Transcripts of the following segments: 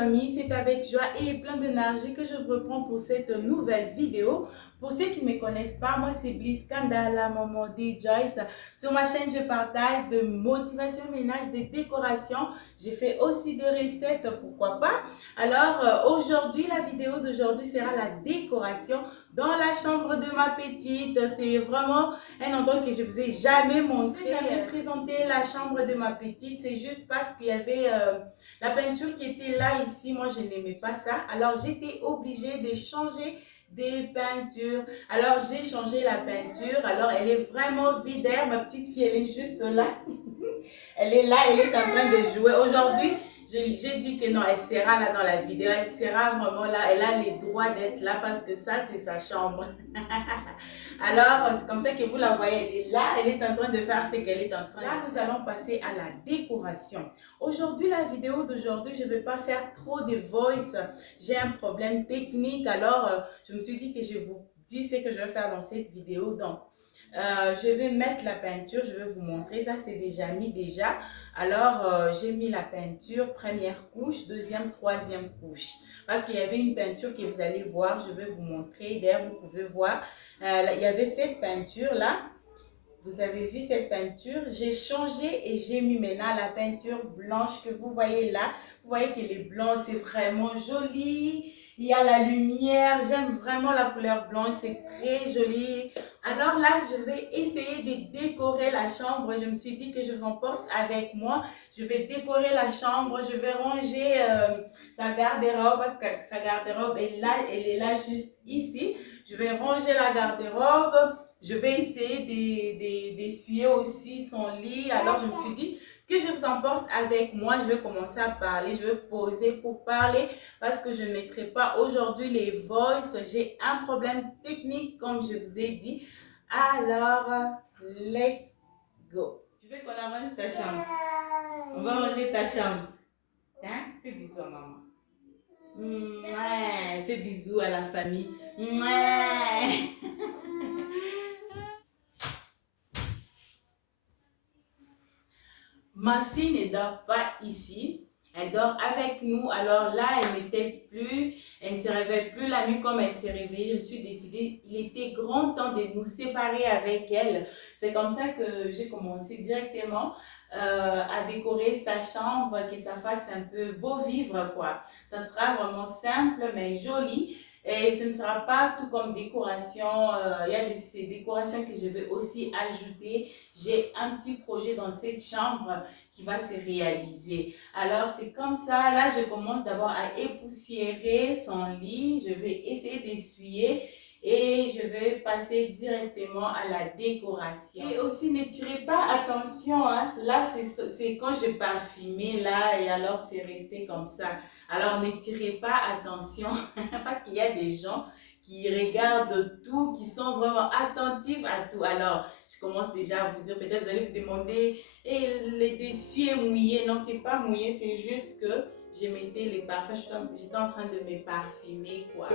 famille, c'est avec joie et plein d'énergie que je vous reprends pour cette nouvelle vidéo. Pour ceux qui ne me connaissent pas, moi c'est Bliss Kanda, la maman des Joyce. Sur ma chaîne, je partage de motivation ménage, des décorations. Je fais aussi des recettes, pourquoi pas. Alors aujourd'hui, la vidéo d'aujourd'hui sera la décoration dans la chambre de ma petite. C'est vraiment un endroit que je ne vous ai jamais montré, jamais présenté la chambre de ma petite. C'est juste parce qu'il y avait la peinture qui était là ici. Moi, je n'aimais pas ça. Alors, j'étais obligée de changer des peintures. Alors, j'ai changé la peinture. Alors, elle est vraiment vide d'air. Ma petite fille, elle est juste là. Elle est là, elle est en train de jouer. Aujourd'hui, j'ai dit que non, elle sera là dans la vidéo. Elle sera vraiment là. Elle a les droits d'être là parce que ça, c'est sa chambre. Alors, c'est comme ça que vous la voyez. Elle est là. Elle est en train de faire ce qu'elle est en train de faire. Là, nous allons passer à la décoration. Aujourd'hui, la vidéo d'aujourd'hui, je ne vais pas faire trop de voice. J'ai un problème technique. Alors, je me suis dit que je vous dis ce que je vais faire dans cette vidéo. Donc, je vais mettre la peinture, je vais vous montrer, ça c'est déjà mis déjà. Alors j'ai mis la peinture, première couche, deuxième, troisième couche. Parce qu'il y avait une peinture que vous allez voir, je vais vous montrer. D'ailleurs vous pouvez voir, il y avait cette peinture là. Vous avez vu cette peinture, j'ai changé et j'ai mis maintenant la peinture blanche que vous voyez là. Vous voyez que les blancs c'est vraiment joli. Il y a la lumière, j'aime vraiment la couleur blanche, c'est très joli. Alors là, je vais essayer de décorer la chambre. Je me suis dit que je vous emporte avec moi. Je vais décorer la chambre, je vais ranger sa garde-robe parce que sa garde-robe est là, elle est là juste ici. Je vais ranger la garde-robe. Je vais essayer d'essuyer aussi son lit. Alors, je me suis dit que je vous emporte avec moi. Je vais commencer à parler. Je vais poser pour parler parce que je ne mettrai pas aujourd'hui les voices. J'ai un problème technique, comme je vous ai dit. Alors, let's go. Tu veux qu'on arrange ta chambre? On va ranger ta chambre. Hein? Fais bisous à maman. Mouais. Fais bisous à la famille. Mouais. Ma fille ne dort pas ici. Elle dort avec nous. Alors là, elle ne tête plus. Elle ne se réveille plus la nuit comme elle s'est réveillée. Je me suis décidée, il était grand temps de nous séparer avec elle. C'est comme ça que j'ai commencé directement à décorer sa chambre, que ça fasse un peu beau vivre, quoi. Ça sera vraiment simple, mais joli. Et ce ne sera pas tout comme décoration. Il y a ces décorations que je vais aussi ajouter. J'ai un petit projet dans cette chambre qui va se réaliser. Alors, c'est comme ça. Là, je commence d'abord à époussiérer son lit. Je vais essayer d'essuyer et je vais passer directement à la décoration. Et aussi, ne tirez pas attention, hein. Là, c'est quand j'ai parfumé là et alors c'est resté comme ça. Alors, ne tirez pas attention parce qu'il y a des gens qui regardent tout, qui sont vraiment attentifs à tout. Alors, je commence déjà à vous dire, peut-être vous allez vous demander, et le dessus est mouillé. Non, c'est pas mouillé, c'est juste que je mettais les parfums, j'étais en train de me parfumer, quoi.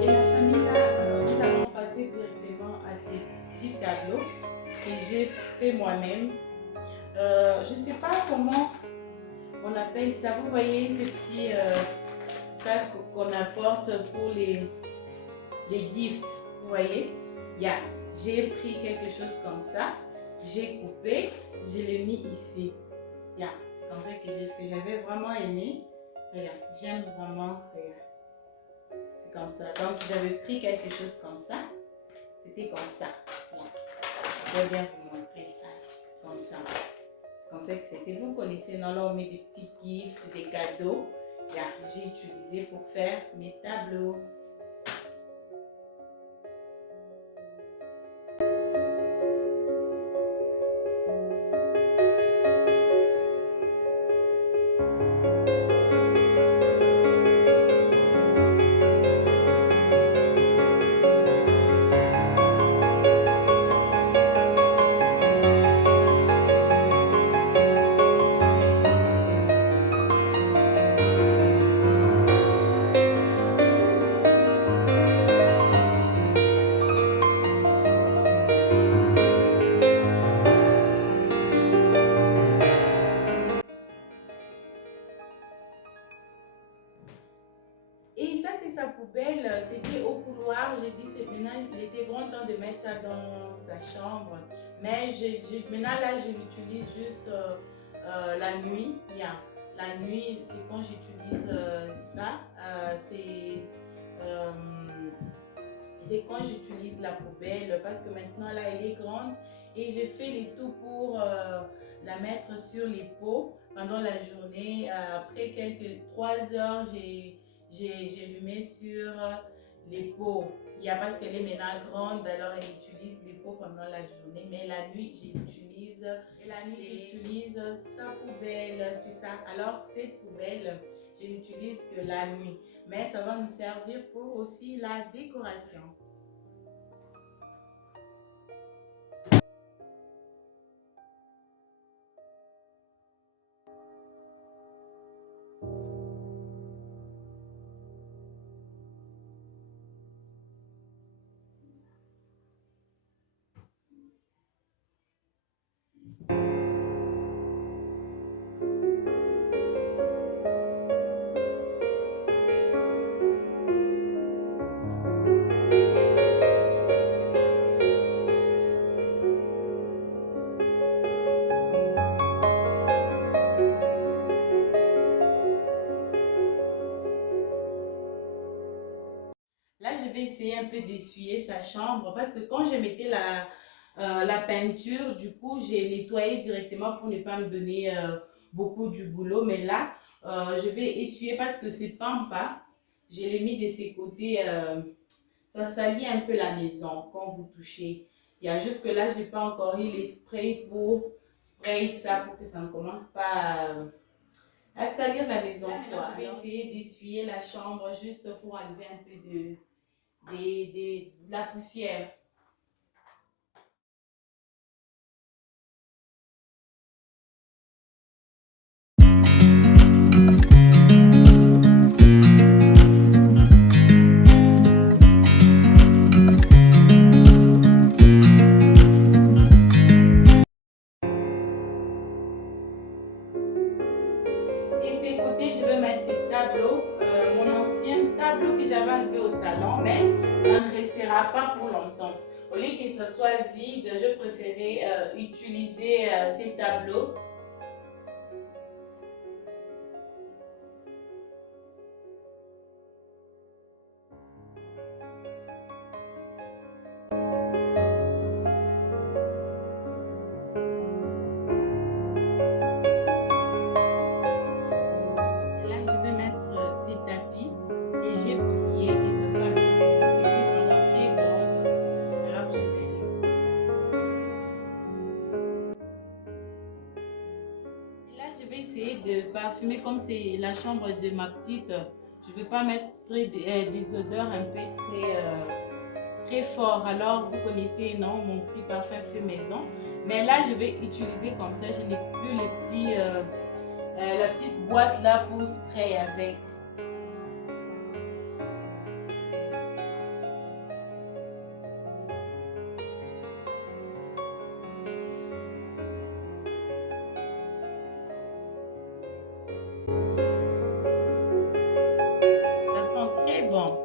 Et la famille là, nous allons passer directement à ces petits tableaux que j'ai fait moi-même. Je ne sais pas comment on appelle ça. Vous voyez ces petits sacs qu'on apporte pour les gifts. Vous voyez? Yeah. J'ai pris quelque chose comme ça. J'ai coupé. Je l'ai mis ici. Yeah. C'est comme ça que j'ai fait. J'avais vraiment aimé. Regarde. J'aime vraiment. Regarde. C'est comme ça. Donc, j'avais pris quelque chose comme ça. C'était comme ça. Voilà. Je vais bien vous montrer. Comme ça. C'est comme ça que c'était. Vous connaissez, non? Là, on met des petits gifts, des cadeaux. Yeah. J'ai utilisé pour faire mes tableaux. Et ça, c'est sa poubelle. C'était au couloir. J'ai dit, maintenant, il était grand temps de mettre ça dans sa chambre. Mais maintenant, là, je l'utilise juste la nuit. Yeah. La nuit, c'est quand j'utilise ça. Euh, c'est quand j'utilise la poubelle parce que maintenant, là, elle est grande. Et j'ai fait les tout pour la mettre sur les pots pendant la journée. Après quelques 3 heures, j'ai le mets sur les pots. Il y a parce qu'elle est maintenant grande, alors elle utilise les pots pendant la journée. Mais la nuit, j'utilise sa poubelle, c'est ça. Alors cette poubelle, je l'utilise que la nuit. Mais ça va nous servir pour aussi la décoration. Là, je vais essayer un peu d'essuyer sa chambre parce que quand je mettais la peinture, du coup, j'ai nettoyé directement pour ne pas me donner beaucoup du boulot. Mais là, je vais essuyer parce que c'est pampa. Je l'ai mis de ses côtés. Ça salit un peu la maison quand vous touchez. Il y a juste que là, je n'ai pas encore eu les sprays pour spray ça pour que ça ne commence pas à salir la maison. Là, je vais essayer d'essuyer la chambre juste pour enlever un peu de la poussière. Et ces côtés, je vais mettre ces tableaux, mon ancien tableau que j'avais enlevé au salon, mais ça ne restera pas pour longtemps. Au lieu que ça soit vide, je préférais utiliser ces tableaux. savez, comme c'est la chambre de ma petite, je ne veux pas mettre des odeurs un peu très fort. Alors, vous connaissez, non, mon petit parfum fait maison. Mais là, je vais utiliser comme ça. Je n'ai plus la petite boîte là pour spray avec. Ça sent très bon.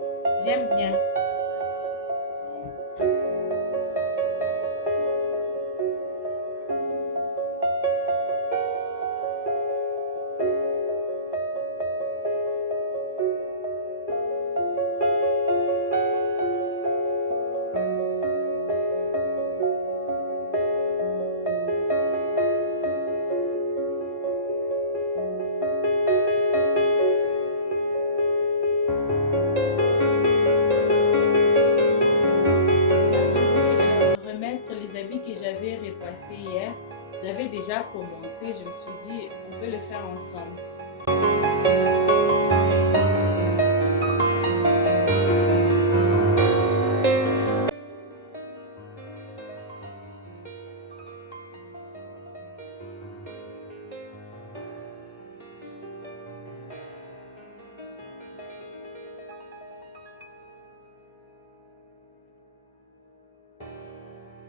J'aime bien. Les habits que j'avais repassés hier, j'avais déjà commencé, je me suis dit on peut le faire ensemble.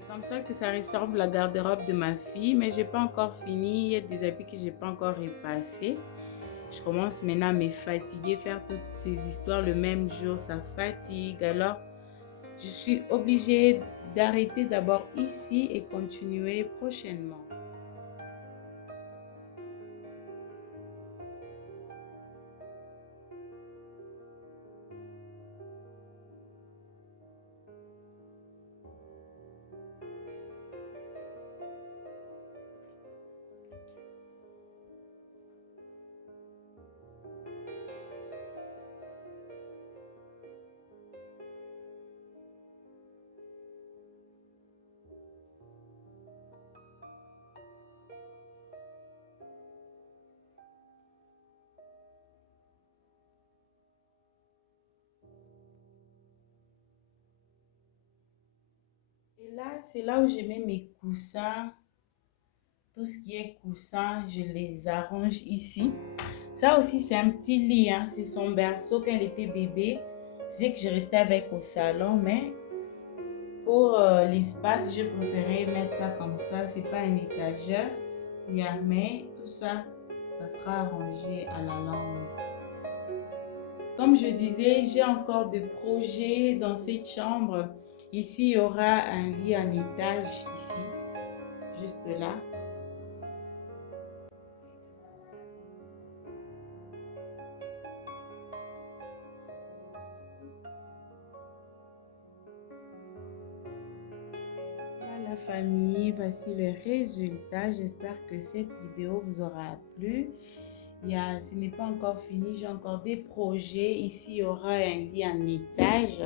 Comme ça que ça ressemble la garde-robe de ma fille, mais j'ai pas encore fini. Il y a des habits que j'ai pas encore repassés. Je commence maintenant à me fatiguer, faire toutes ces histoires le même jour, ça fatigue. Alors, je suis obligée d'arrêter d'abord ici et continuer prochainement. Et là, c'est là où je mets mes coussins. Tout ce qui est coussin, je les arrange ici. Ça aussi, c'est un petit lit. Hein. C'est son berceau quand elle était bébé. C'est que je restais avec au salon. Mais pour l'espace, je préférais mettre ça comme ça. C'est pas une étagère. Mais tout ça, ça sera arrangé à la langue. Comme je disais, j'ai encore des projets dans cette chambre. Ici, il y aura un lit en étage, ici, juste là. Voilà la famille, voici le résultat. J'espère que cette vidéo vous aura plu. Ce n'est pas encore fini, j'ai encore des projets. Ici, il y aura un lit en étage,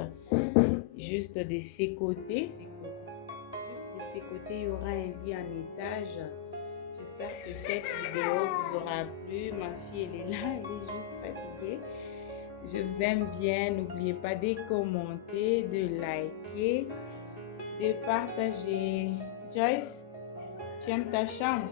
juste de ces côtés. Juste de ces côtés, il y aura un lit en étage. J'espère que cette vidéo vous aura plu. Ma fille, elle est là, elle est juste fatiguée. Je vous aime bien. N'oubliez pas de commenter, de liker, de partager. Joyce, tu aimes ta chambre?